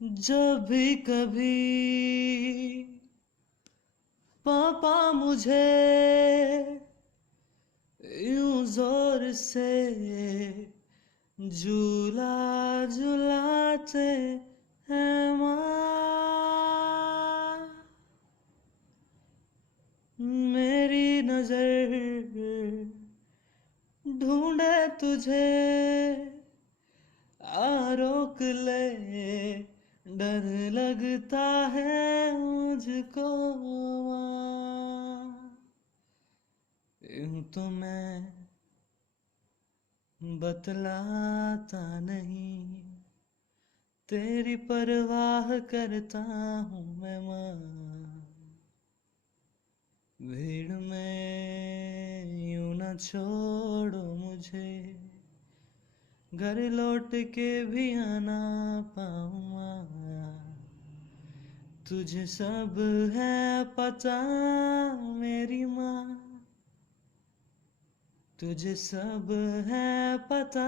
जब भी कभी पापा मुझे यूं जोर से झूला झुलाते हैं माँ, मेरी नजर ढूंढे तुझे रोक ले, डर लगता है मुझको माँ। यूं तो मैं बतलाता नहीं, तेरी परवाह करता हूँ मैं माँ। भीड़ में यूं न छोड़ो मुझे, घर लौट के भी आना पाऊंगा। तुझे सब है पता मेरी माँ, तुझे सब है पता